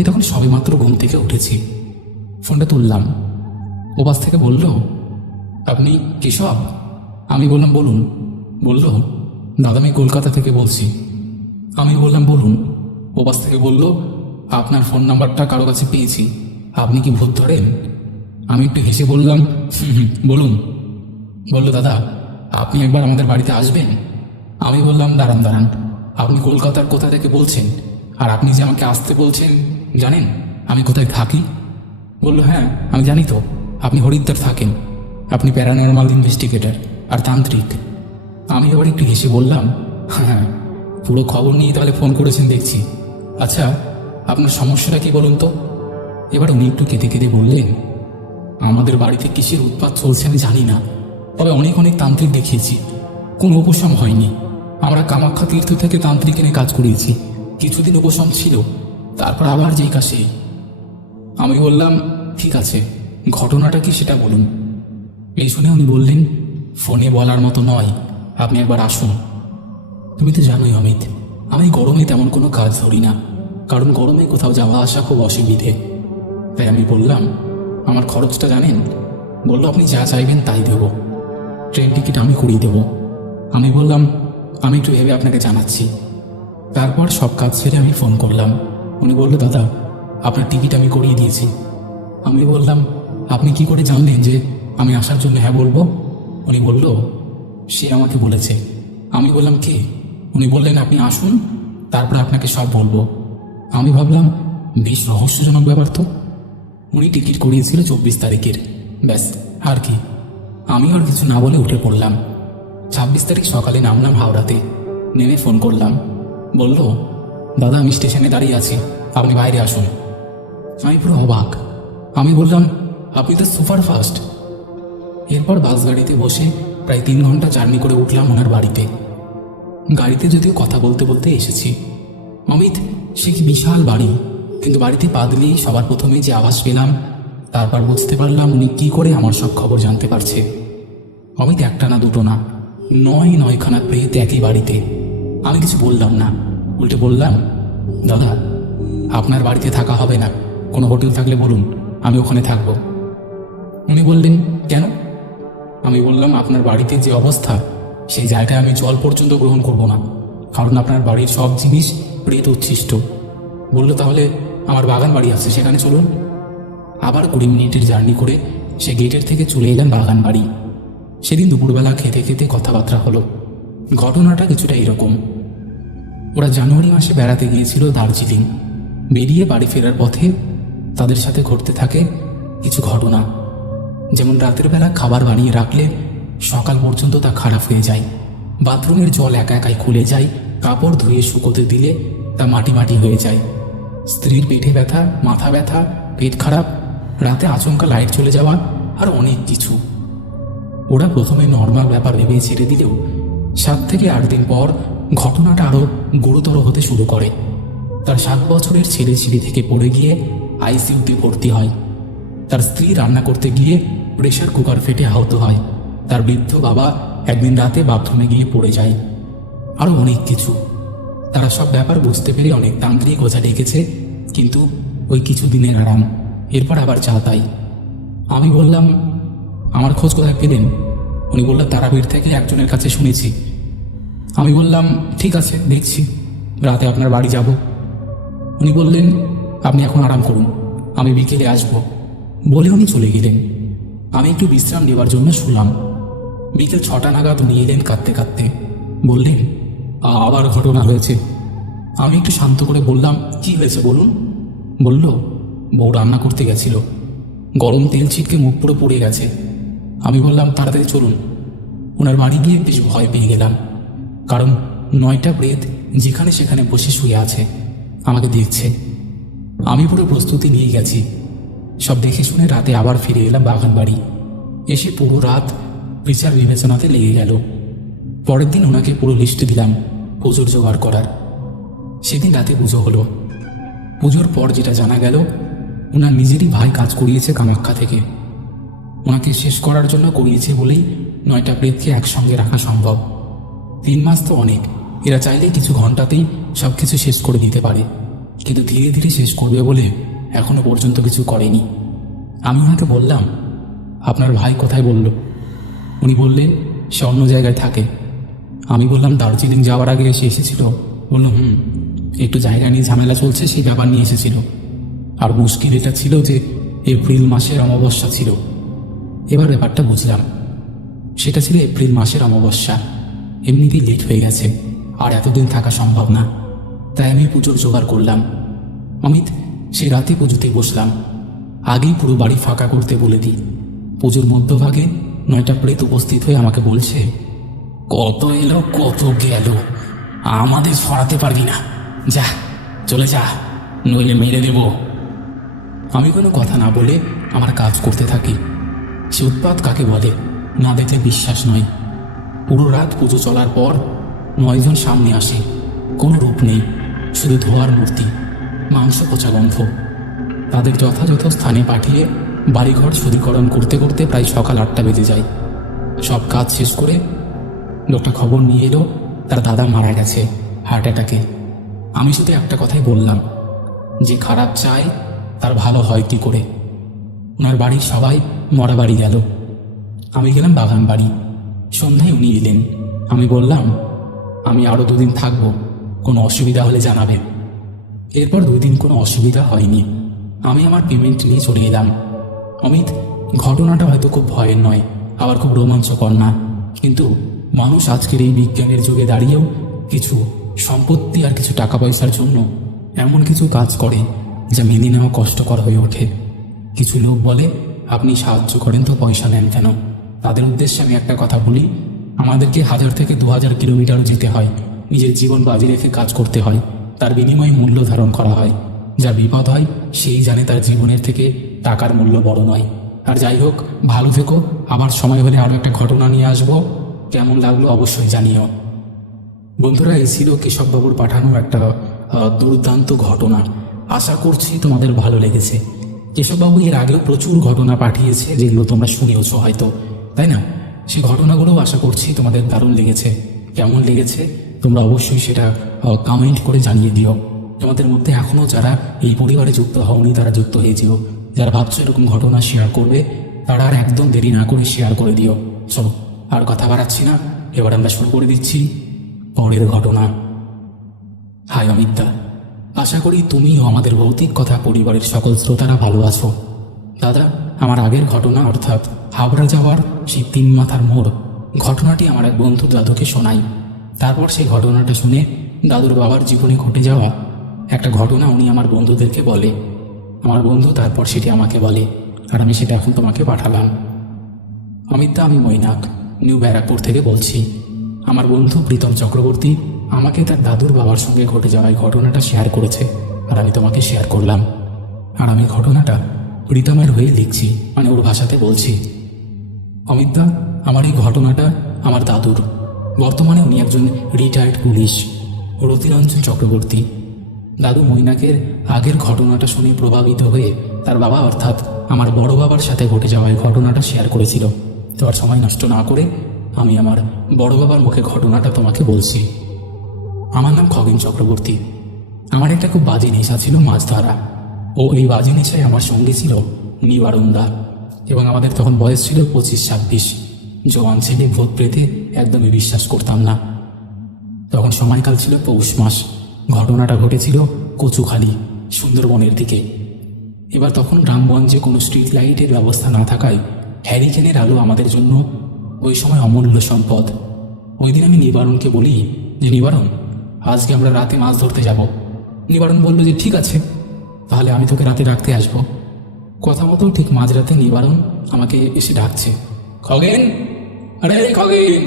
আমি তখন সবেমাত্র ঘুম থেকে উঠেছি। ফোনটা তুললাম। ওপাশ থেকে বলল, আপনি কেশব? আমি বললাম, বলুন। বলল, দাদা আমি কলকাতা থেকে বলছি। আমি বললাম, বলুন। ওপাশ থেকে বলল, আপনার ফোন নাম্বারটা কারো কাছে পেয়েছি, আপনি কি ভূত ধরেন? আমি একটু হেসে বললাম, বলুন। বলল, দাদা আপনি একবার আমাদের বাড়িতে আসবেন? আমি বললাম, দাঁড়ান দাঁড়ান, আপনি কলকাতার কোথা থেকে বলছেন? আর আপনি যে আমাকে আসতে বলছেন, জানেন আমি কোথায় থাকি? বলল, হ্যাঁ আমি জানি তো, আপনি হরিদ্বার থাকেন, আপনি প্যারানর্মাল ইনভেস্টিগেটর আর তান্ত্রিক। আমি এবার একটু হেসে বললাম, হ্যাঁ পুরো খবর নিয়ে তাহলে ফোন করেছেন দেখছি। আচ্ছা আপনার সমস্যাটা কি বলুন তো? এবার উনি একটু কেঁদে কেঁদে বললেন, আমাদের বাড়িতে কিসের উৎপাত চলছে আমি জানি না, তবে অনেক অনেক তান্ত্রিক দেখিয়েছি, কোনো উপশম হয়নি। আমরা কামাখ্যা তীর্থ থেকে তান্ত্রিক এনে কাজ করিয়েছি, কিছুদিন উপশম ছিল, তারপর আবার যেই কাছে। আমি বললাম, ঠিক আছে ঘটনাটা কি সেটা বলুন। এই শুনে উনি বললেন, ফোনে বলার মতো নয়, আপনি একবার আসুন। তুমি তো জানোই অমিত, আমি গরমে তেমন কোনো কাজ ধরি না, কারণ গরমে কোথাও যাওয়া আসা খুব অসুবিধে। তাই আমি বললাম, আমার খরচটা জানেন? বলল, আপনি যা চাইবেন তাই দেব, ট্রেন টিকিট আমি করিয়ে দেব। আমি বললাম, আমি একটু ভেবে আপনাকে জানাচ্ছি। তারপর সব কাজ ছেড়ে আমি ফোন করলাম। উনি বলল, দাদা আপনার টিকিট আমি করিয়ে দিয়েছি। আমি বললাম, আপনি কি করে জানলেন যে আমি আসার জন্য হ্যাঁ বলবো? উনি বলল, সে আমাকে বলেছে। আমি বললাম, কে? উনি বললেন, আপনি আসুন, তারপর আপনাকে সব বলবো। আমি ভাবলাম বেশ রহস্যজনক ব্যাপার তো। উনি টিকিট করিয়েছিল 24 তারিখের, ব্যাস আর কি। আমি আর কিছু না বলে উঠে পড়লাম। 26 তারিখ সকালে নামলাম হাওড়াতে। নেমে ফোন করলাম। বলল, দাদা আমি স্টেশনে দাঁড়িয়ে আছি, আপনি বাইরে আসুন। আমি পুরো অবাক। আমি বললাম, আপনি তো সুপার ফাস্ট। এরপর বাস গাড়িতে বসে প্রায় 3 ঘন্টা জার্নি করে উঠলাম ওনার বাড়িতে। গাড়িতে যদিও কথা বলতে বলতে এসেছি। অমিত, সে কি বিশাল বাড়ি, কিন্তু বাড়িতে পা দিলেই সবার প্রথমে যে আওয়াজ পেলাম, তারপর বুঝতে পারলাম উনি কি করে আমার সব খবর জানতে পারছে। অমিত একটা না দুটো না, 9খানা প্রেত একই বাড়িতে। আমি কিছু বললাম না, উল্টে বললাম, দাদা আপনার বাড়িতে থাকা হবে না, কোনো হোটেল থাকলে বলুন, আমি ওখানে থাকব। উনি বললেন, কেন? আমি বললাম, আপনার বাড়িতে যে অবস্থা, সেই জায়গায় আমি জল পর্যন্ত গ্রহণ করব না, কারণ আপনার বাড়ির সব জিনিস প্রেত উচ্ছিষ্ট। বললো, তাহলে আমার বাগান বাড়ি আছে, সেখানে চলুন। আবার 20 মিনিটের জার্নি করে সে গেটের থেকে চলে এলেন বাগান বাড়ি। সেদিন দুপুরবেলা খেতে খেতে কথাবার্তা হলো। ঘটনাটা কিছুটা এরকম, ওরা জানুয়ারি মাসে বেড়াতে গিয়েছিল দার্জিলিং। বেরিয়ে বাড়ি ফেরার পথে তাদের সাথে ঘটতে থাকে কিছু ঘটনা। যেমন রাতের বেলা খাবার বানিয়ে রাখলে সকাল পর্যন্ত তা খারাপ হয়ে যায়, বাথরুমের জল একা একাই খুলে যায়, কাপড় ধুয়ে শুকোতে দিলে তা মাটি মাটি হয়ে যায়, স্ত্রীর পেটে ব্যথা, মাথা ব্যথা, পেট খারাপ, রাতে আচমকা লাইট চলে যাওয়া, আর অনেক কিছু। ওরা প্রথমে নর্মাল ব্যাপার ভেবে ছেড়ে দিলেও 7 থেকে 8 দিন পর ঘটনাটা আরও গুরুতর হতে শুরু করে। তার 7 বছরের ছেলে সিঁড়ি থেকে পড়ে গিয়ে আইসিইউতে ভর্তি হয়। তার স্ত্রী রান্না করতে গিয়ে প্রেশার কুকার ফেটে আহত হয়। তার বৃদ্ধ বাবা একদিন রাতে বাথরুমে গিয়ে পড়ে যায়। আরও অনেক কিছু। তারা সব ব্যাপার বুঝতে পেরে অনেক তান্ত্রিক ওঝা ডেকেছে, কিন্তু ওই কিছু দিনের আরাম, এরপর আবার যা তাই। আমি বললাম, আমার খোঁজ কোথায় পেলেন? উনি বললেন, তারাপীঠ থেকে একজনের কাছে শুনেছি। আমি বললাম, ঠিক আছে দেখছি, রাতে আপনার বাড়ি যাব। উনি বললেন, আপনি এখন আরাম করুন, আমি বিকেলে আসব। বলে উনি চলে গেলেন। আমি একটু বিশ্রাম নেওয়ার জন্য শুলাম। বিকেল 6টা নাগাদ উনি এলেন কাঁদতে কাঁদতে। বললেন, আবার ঘটনা হয়েছে। আমি একটু শান্ত করে বললাম, কি হয়েছে বলুন। বলল, বউ রান্না করতে গেছিল, গরম তেল ছিটকে মুখ পুরো পড়ে গেছে। আমি বললাম, তাড়াতাড়ি চলুন। ওনার বাড়ি গিয়ে বেশ ভয় পেয়ে গেলাম, কারণ 9টা প্রেত যেখানে সেখানে বসে শুয়ে আছে, আমাকে দেখছে। আমি পুরো প্রস্তুতি নিয়ে গেছি। সব দেখে শুনে রাতে আবার ফিরে এলাম বাগান বাড়ি। এসে পুরো রাত বিচার বিবেচনাতে লেগে গেল। পরের দিন ওনাকে পুরো লিস্ট দিলাম পুজোর জোগাড় করার। সেদিন রাতে পুজো হলো। পুজোর পর যেটা জানা গেল, ওনার নিজেরই ভাই কাজ করিয়েছে কামাখ্যা থেকে। ওনাকে শেষ করার জন্য করিয়েছে বলেই 9টা প্রেতকে একসঙ্গে রাখা সম্ভব। 3 মাস তো অনেক, এরা চাইলে কিছু ঘন্টাতেই সব কিছু শেষ করে দিতে পারে। কিন্তু ধীরে ধীরে শেষ করবে বলে এখনো পর্যন্ত কিছু করেনি। আমি ওনাকে বললাম, আপনার ভাই কোথায়? বলল, উনি বললেন সে অন্য জায়গায় থাকে। আমি বললাম, দার্জিলিং যাওয়ার আগে সে এসেছিল? বলল, একটু জায়গা নিয়ে ঝামেলা চলছে, সেই ব্যাপার নিয়ে এসেছিল। আর মুশকিল এটা ছিল যে এপ্রিল মাসের অমাবস্যা ছিল। এবার ব্যাপারটা বুঝলাম, সেটা ছিল এপ্রিল মাসের অমাবস্যা। এমনিতেই লেট হয়ে গেছে, আর এতদিন থাকা সম্ভব না। তাই আমি পুজোর জোগাড় করলাম। অমিত, সে রাতে পুজোতে বসলাম। আগেই পুরো বাড়ি ফাঁকা করতে বলে দিই। পুজোর মধ্যভাগে 9টা প্রেত উপস্থিত হয়ে আমাকে বলছে, কত এলো কত গেল, আমাদের সরাতে পারবি না, যা চলে যা, নইলে মেরে দেব। আমি কোনো কথা না বলে আমার কাজ করতে থাকি। সে উৎপাত কাকে বলে না দেখলে বিশ্বাস নয়। পুরো রাত পুজো চলার পর 9 জন সামনে আসে। কোনো রূপ নেই, শুধু ধোয়ার মূর্তি, মাংস পচা গন্ধ। তাদের যথাযথ স্থানে পাঠিয়ে বাড়িঘর শুদ্ধিকরণ করতে করতে প্রায় সকাল 8টা বেজে যায়। সব কাজ শেষ করে লোকটা খবর নিয়ে এলো তার দাদা মারা গেছে হার্ট অ্যাটাকে। আমি শুধু একটা কথাই বললাম, যে খারাপ চায় তার ভালো হয় কি করে। ওনার বাড়ির সবাই মরা বাড়ি গেল, আমি গেলাম বাগান বাড়ি। সন্ধ্যায় উনি এলেন। আমি বললাম, আমি আরও 2 দিন থাকবো, কোনো অসুবিধা হলে জানাবেন। এরপর 2 দিন কোনো অসুবিধা হয়নি। আমি আমার পেমেন্ট নিয়ে চলে এলাম। অমিত, ঘটনাটা হয়তো খুব ভয়ের নয়, আবার খুব রোমাঞ্চকর না, কিন্তু মানুষ আজকের এই বিজ্ঞানের যুগে দাঁড়িয়েও কিছু সম্পত্তি আর কিছু টাকা পয়সার জন্য এমন কিছু কাজ করে যা মেনে নেওয়া কষ্টকর হয়ে ওঠে। কিছু লোক বলে, আপনি সাহায্য করেন তো পয়সা নেন কেন? তাদের উদ্দেশ্যে আমি একটা কথা বলি, আমাদেরকে 1000 থেকে 2000 কিলোমিটারও যেতে হয়, নিজের জীবন বাজি রেখে কাজ করতে হয়, তার বিনিময়ে মূল্য ধারণ করা হয়। যার বিপদ হয় সেই জানে তার জীবনের থেকে টাকার মূল্য বড় নয়। আর যাই হোক, ভালো থেকো, আবার সময় হলে আরও একটা ঘটনা নিয়ে আসবো। কেমন লাগলো অবশ্যই জানিও। বন্ধুরা, এই ছিল কেশববাবুর পাঠানো একটা দুর্দান্ত ঘটনা। আশা করছি তোমাদের ভালো লেগেছে। কেশববাবু এর আগেও প্রচুর ঘটনা পাঠিয়েছে, যেগুলো তোমরা শুনিয়েছো হয়তো, তাই না? সেই ঘটনাগুলোও আশা করছি তোমাদের দারুণ লেগেছে। কেমন লেগেছে তোমরা অবশ্যই সেটা কমেন্ট করে জানিয়ে দিও। তোমাদের মধ্যে এখনও যারা এই পরিবারে যুক্ত হওনি তারা যুক্ত হয়ে যেও। যারা ভাবছো এরকম ঘটনা শেয়ার করবে তারা আর একদম দেরি না করে শেয়ার করে দিও। চলো, আর কথা বাড়াচ্ছি না, এবার আমরা শুরু করে দিচ্ছি পরের ঘটনা। হাই অমিতদা, আশা করি তুমিও আমাদের ভৌতিক কথা পরিবারের সকল শ্রোতারা ভালো আছো। দাদা, আমার আগের ঘটনা অর্থাৎ হাবড়া যাওয়ার সেই 3 মাথার মোড় ঘটনাটি আমার এক বন্ধু দাদুকে শোনাই। তারপর সেই ঘটনাটা শুনে দাদুর বাবার জীবনে ঘটে যাওয়া একটা ঘটনা উনি আমার বন্ধুদেরকে বলে। আমার বন্ধু তারপর সেটি আমাকে বলে, আর আমি সেটা এখন তোমাকে পাঠালাম। অমিতদা, আমি মৈনাক, নিউ ব্যারাকপুর থেকে বলছি। আমার বন্ধু প্রীতম চক্রবর্তী আমাকে তার দাদুর বাবার সঙ্গে ঘটে যাওয়া এই ঘটনাটা শেয়ার করেছে, আর আমি তোমাকে শেয়ার করলাম। আর আমি ঘটনাটা প্রীতমের হয়ে লিখছি, মানে ওর ভাষাতে বলছি। অমিতদা, আমার এই ঘটনাটা আমার দাদুর। বর্তমানে উনি একজন রিটায়ার্ড পুলিশ, রতিরঞ্জন চক্রবর্তী। দাদু মৈনাকের আগের ঘটনাটা শুনে প্রভাবিত হয়ে তার বাবা অর্থাৎ আমার বড় বাবার সাথে ঘটে যাওয়া এই ঘটনাটা শেয়ার করেছিল। তো আর সময় নষ্ট না করে আমি আমার বড় বাবার মুখে ঘটনাটা তোমাকে বলছি। আমার নাম খগেন চক্রবর্তী। আমার একটা খুব বাজে নেশা ছিল মাছ ধরা, ও এই বাজে নেশায় আমার সঙ্গে ছিল নিবারণদা, এবং আমাদের তখন বয়স ছিল 25-26। জওয়ান ছেলে, ভূত প্রেতে একদমই বিশ্বাস করতাম না। তখন সময়কাল ছিল পৌষ মাস। ঘটনাটা ঘটেছিল কচুখালি, সুন্দরবনের দিকে। এবার তখন গ্রামগঞ্জে কোনো স্ট্রিট লাইটের ব্যবস্থা না থাকায় হ্যারিকেনের আলো আমাদের জন্য ওই সময় অমূল্য সম্পদ। ওই দিন আমি নিবারণকে বলি যে, নিবারণ, আজকে আমরা রাতে মাছ ধরতে যাব। নিবারণ বলল যে ঠিক আছে, তাহলে আমি তোকে রাতে রাখতে আসবো। কথা মতো ঠিক মাঝরাতে নিবারণ আমাকে এসে ডাকছে, খগেন, আরে খগেন,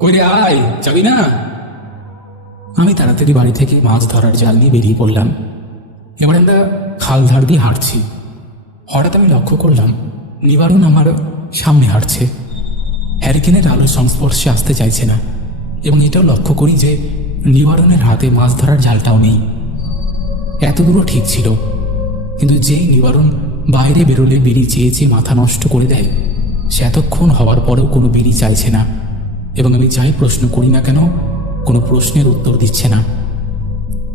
কই রে, আয়, যাবি না? আমি তাড়াতাড়ি বাড়ি থেকে মাছ ধরার জাল নিয়ে বেরিয়ে পড়লাম। এবার আমরা খাল ধার দিয়ে হাঁটছি। হঠাৎ আমি লক্ষ্য করলাম নিবারণ আমার সামনে হাঁটছে। হ্যারিকেনের আলোর সংস্পর্শে আসতে চাইছে না, এবং এটাও লক্ষ্য করি যে নিবারণের হাতে মাছ ধরার জালটাও নেই। এত দূরও ঠিক ছিল, কিন্তু যেই নিবারণ বাইরে বেরোলে বিড়ি চেয়ে চেয়ে মাথা নষ্ট করে দেয়, সে এতক্ষণ হওয়ার পরেও কোনো বিড়ি চাইছে না, এবং আমি যাই প্রশ্ন করি না কেন কোনো প্রশ্নের উত্তর দিচ্ছে না।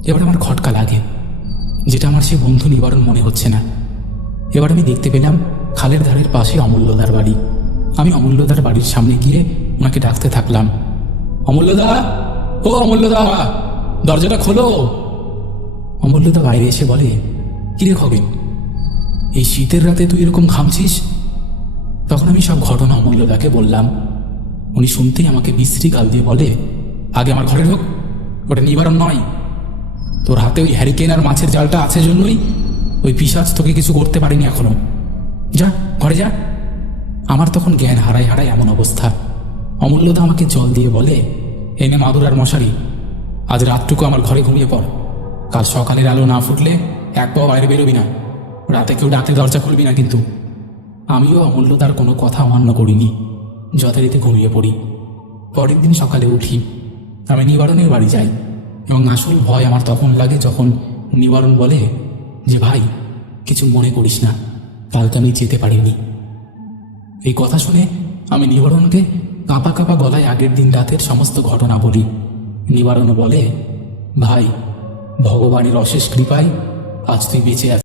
এবার আমার খটকা লাগে, যেটা আমার সে বন্ধু নিবারণ মনে হচ্ছে না। এবার আমি দেখতে পেলাম খালের ধারের পাশে অমূল্যদার বাড়ি। আমি অমূল্যদার বাড়ির সামনে গিয়ে ওনাকে ডাকতে থাকলাম, অমূল্যদা, ও অমূল্যদা, দরজাটা খোলো। অমূল্যদা বাইরে এসে বলে, কিরে খগেন, এই শীতের রাতে তুই এরকম ঘামছিস? তখন আমি সব ঘটনা অমূল্যদাকে বললাম। উনি শুনতেই আমাকে বিশ্রী গাল দিয়ে বলে, আগে আমার ঘরে ঢোক, ওটা নিবারণ নয়। তোর হাতে ওই হ্যারিকেন আর মাছের জালটা আছে জন্যই ওই পিশাচ তোকে কিছু করতে পারেনি এখনো। যা ঘরে যা। আমার তখন জ্ঞান হারায় হারায় এমন অবস্থা। অমূল্যদা আমাকে জল দিয়ে বলে, এই নে মাদুর আর মশারি, আজ রাতটুকু আমার ঘরে ঘুমিয়ে পড়। কাল সকালের আলো না ফুটলে এক পাও বাইরে বেরোবি না, রাতে কেউ ডাকলে দরজা খুলবি না কিন্তু। আমিও অমূল্যদার কোনো কথা অমান্য করিনি, যথারীতি ঘুমিয়ে পড়ি। পরের দিন সকালে উঠি, আমি নিবারণের বাড়ি যাই এবং আসল ভয় আমার তখন লাগে যখন নিবারণ বলে যে, ভাই কিছু মনে করিস না, কালকে আমি যেতে পারিনি। এই কথা শুনে আমি নিবারণকে কাঁপা কাঁপা গলায় আগের দিন রাতের সমস্ত ঘটনা বলি। নিবারণ বলে, ভাই ভগবানের অশেষ কৃপায় আজ তুই বেঁচে আছিস।